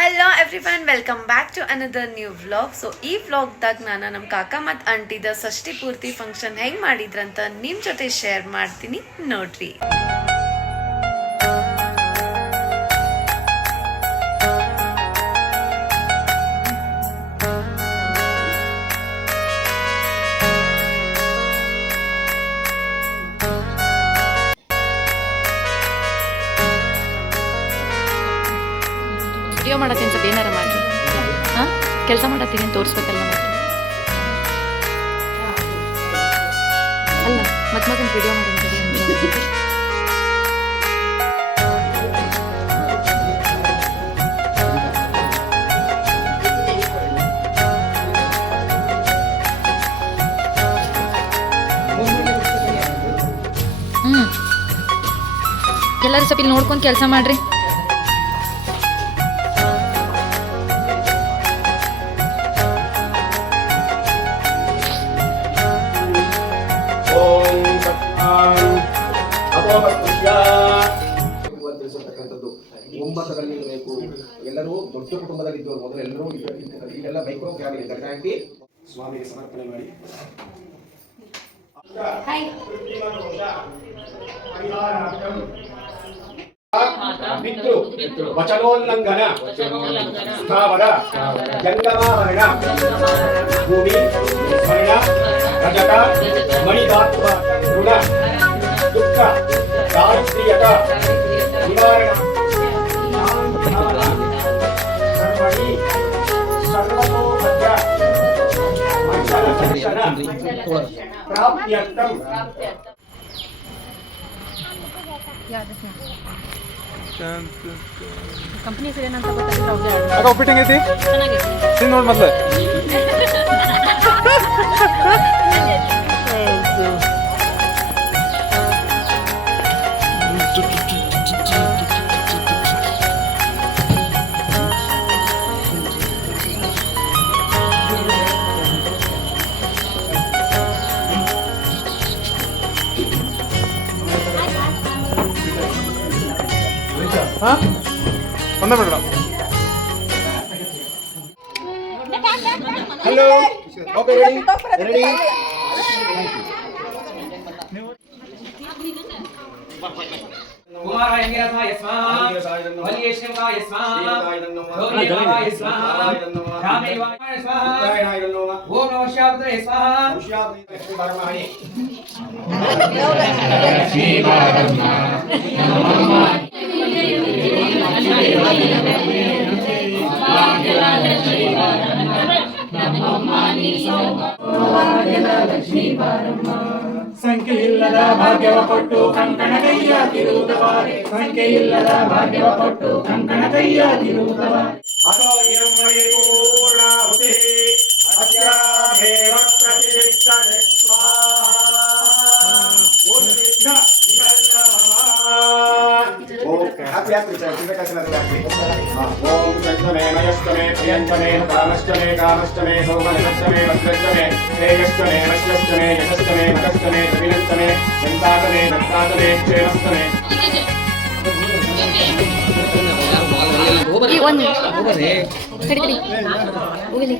Hello everyone, welcome back to another new vlog. So ಈ ವ್ಲಾಗ್ದಾಗ ನಾನು ನಮ್ಮ ಕಾಕ ಮತ್ತು ಆಂಟಿದ ಷಷ್ಠಿ ಪೂರ್ತಿ ಫಂಕ್ಷನ್ ಹೆಂಗೆ ಮಾಡಿದ್ರಂತ ನಿಮ್ಮ ಜೊತೆ ಶೇರ್ ಮಾಡ್ತೀನಿ, ನೋಡ್ರಿ. ವಿಡಿಯೋ ಮಾಡತ್ತೀನಿ, ಸ್ವಲ್ಪ ಏನಾರ ಮಾಡ್ರಿ. ಹಾಂ, ಕೆಲಸ ಮಾಡತ್ತೀನಿ ಅಂತ ತೋರಿಸ್ಬೇಕಲ್ಲ ಮತ್ತೆ. ಅಲ್ಲ ಮಗನ ವಿಡಿಯೋ ಮಾಡಂತೀರಿ. ಎಲ್ಲರೂ ಸ್ವಲ್ಪ ಇಲ್ಲಿ ನೋಡ್ಕೊಂಡು ಕೆಲಸ ಮಾಡ್ರಿ. ಒಮ್ಮತದಲ್ಲಿರಬೇಕು. ಎಲ್ಲರೂ ದೊಡ್ಡ ಕುಟುಂಬದಲ್ಲಿದ್ದವರು ಮೊದಲು ಎಲ್ಲರೂ ಈಗೆಲ್ಲ ಮೈಕ್ರೋ ಫ್ಯಾಮಿಲಿ ಕಟ್ಟಾಗಿ ಸ್ವಾಮಿಗೆ ಸಮರ್ಪಣೆ ಮಾಡಿ ವಚನೋಲ್ಲಂಘನ ಸ್ಥಾವರ ಜಂಗಮಾಹರಣ ಭೂಮಿ ಮರಣ ರಜತ ಮಣಿದಾತ್ಮ ಋಣ ದುಃಖ ದಾರಿದ್ರ್ಯದ ನಿವಾರಣ ಸರ್ವಣಿ ಸರ್ವತೋಭದ್ರ ಪ್ರಾಪ್ತ್ಯರ್ಥಂ ಕಂಪನಿ ಹೆಸರು ಏನಂತ ಗೊತ್ತಾಗಿಲ್ಲ. ಉಪ್ಪಿಟ್ಟು ಹೆಂಗೈತಿ? ತಿಂದು ನೋಡಿ ಮೊದಲು. ಹಾಂ, ಒಂದೇ ಬೇಡ. Hello, okay, ready ready. Kumara ಎಂಗಿರಸಾಯ ಸ್ವಾಹ ವಲಿಯೇಶ್ವರಾಯ ಸ್ವಾಹ ಗೌರೀಯವಾಯ ಸ್ವಾಹ ರಾಮೇವಾಯ ಸ್ವಾಹ ಓಂ ನಮಃ ಶಿವಾಯ ಸ್ವಾಹ ಸಂಖ್ಯೆಯಿಲ್ಲದ ಭಾಗ್ಯವ ಕೊಟ್ಟು ಕಂಕಣ ಕೈಯ ತಿರುವುದವಾರೆ, ಸಂಖ್ಯೆಯಿಲ್ಲದ ಭಾಗ್ಯವ ಕೊಟ್ಟು ಕಂಕಣ ಕೈಯ ತಿರುವುದವಾರೆ. ಅಥೋ ಇಯಂ ಮಯಿ ಪೂರ್ಣಾಹುತಿ ಅಸ್ಯಾಮೇವ ಪ್ರತಿಷ್ಠತೆ ಸ್ವಾಹಾ. ಉದ್ವಿಗ್ನ ಇದನ್ನಮಃ. ಓಂ ಹ್ಯಾಪಿ ಹ್ಯಾಪಿ ಓಂ ಸಂತಮೇ ಮಯಸ್ತಮೇ ಪ್ರಿಯಂತಮೇ ಕಾಮಷ್ಟಮೇ ಕಾಮಷ್ಟಮೇ ಸೋಮನಷ್ಟಮೇ ವಜ್ರಷ್ಟಮೇ ತೇಜಷ್ಟಮೇ ವಶ್ಯಷ್ಟಮೇ ಯಶಸ್ತಮೇ ಮತಸ್ತಮೇ ತ್ರಿವಿನಸ್ತಮೇ ಸಂತಾತಮೇ ದತ್ತಾತಮೇ ಕ್ಷೇಮಸ್ತಮೇ. ಒಂದು ಕಡಿತಡಿ ಹೋಗಲಿ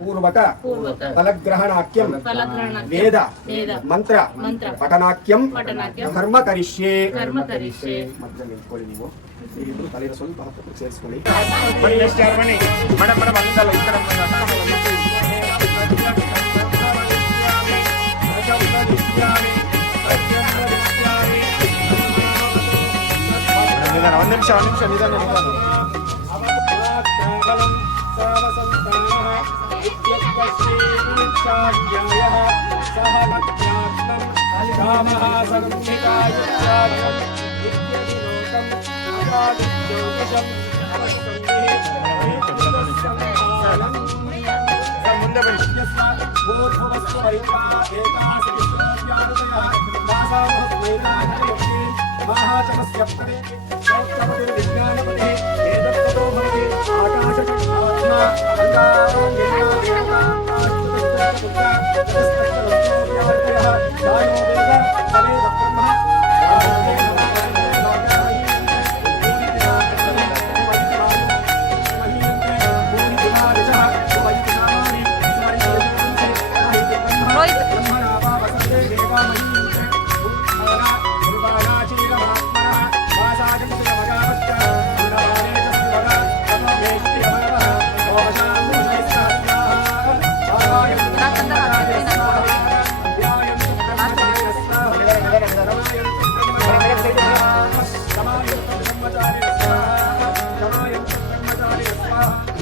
ಪೂರ್ವಕ ಫಲಗ್ರಹಣಾಖ್ಯಂ ವೇದ ಮಂತ್ರ ಪಠನಾಖ್ಯಂ ಕರ್ಮ ಕರಿಷ್ಯೆ. ಮಧ್ಯದಲ್ಲಿ ನಿಂತ್ಕೊಳ್ಳಿ ನೀವು. ಹೀಗಿದ್ರು ತಲೆಗೆ ಸ್ವಲ್ಪ ಹತ್ತು ಸೇರಿಸ್ಕೊಳ್ಳಿ. ಮೇಡಮ್ ಅಲ್ಲಿಂದಲ್ಲ ಈ ಕಡೆ ಒಂದು ನಿಮಿಷ ನಿಧಾನ. ಮುಂದೆ ಬನ್ನಿ. ಆಕಾಶ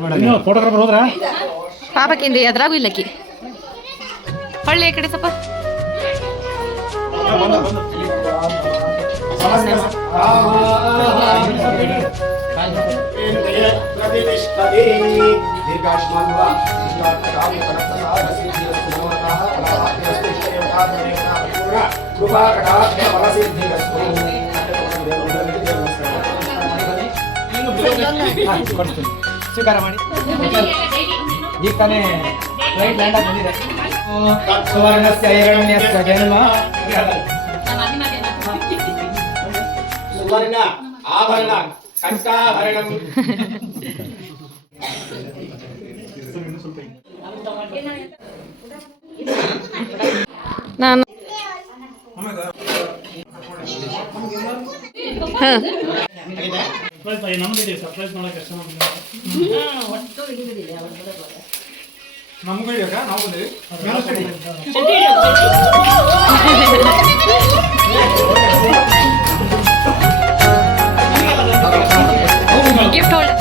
ಫೋಟೋಗ್ರಾಫರ್ ಹೋದ್ರ ಪಾಪಕ್ಕೇನ್ರಿ ಅದ್ರಾಗೂ ಇಲ್ಲಕ್ಕಿ ಹೊಳ್ಳಿ ಈ ಕಡೆ ಸ್ವಲ್ಪ ಸ್ವೀಕಾರ ಮಾಡಿ ಈಗ ತಾನೇ ಫ್ಲೈಟ್ ಲ್ಯಾಂಡ್ ಆಗಿ ಬಂದಿದೆ ಸುವರ್ಣಸ್ಯ ಹಿರಣ್ಯಸ್ಯ ಜನ್ಮ ಸುವರ್ಣ ಆಭರಣ ಕಂಠಾಭರಣಂ ನಾನು ನಮ್ದಿದೆ ಸರ್ಪ್ರೈಸ್ ಮಾಡಕ್ಕೆ ಎಷ್ಟು ನಮಗೂ ಇದೆಯಾ ನಾವು ಬಂದಿವಿ ಗಿಫ್ಟ್ ಹೊಳ್ಳಿ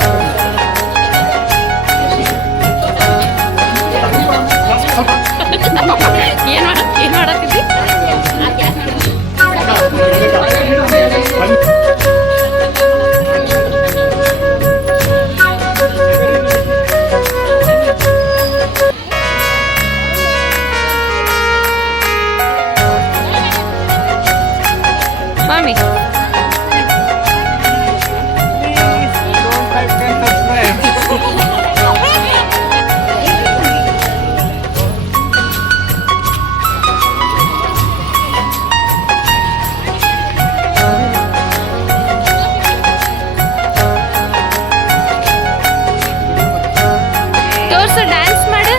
ಏನ್ ಮಾಡತ್ತಿದ್ದಿ ಮಾಮಿ ತೋರ್ಸು ಡ್ಯಾನ್ಸ್ ಮಾಡು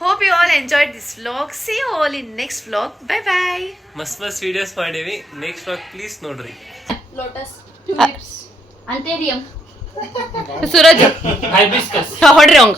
Hope you all enjoyed this vlog. See you all in next vlog. Bye bye. ಮಸ್ತ್ ವಿಡಿಯೋಸ್ ಮಾಡೀವಿ ನೆಕ್ಸ್ಟ್ ವ್ಲಾಗ್ ಪ್ಲೀಸ್ ನೋಡ್ರಿ ಲೋಟಸ್ ಟ್ಯೂಲಿಪ್ಸ್ ಅಂಥೇರಿಯಂ ಸೂರಜ್ ಹೈಬಿಸ್ಕಸ್ ಹೊಡ್ರಿ ಅವಂಗ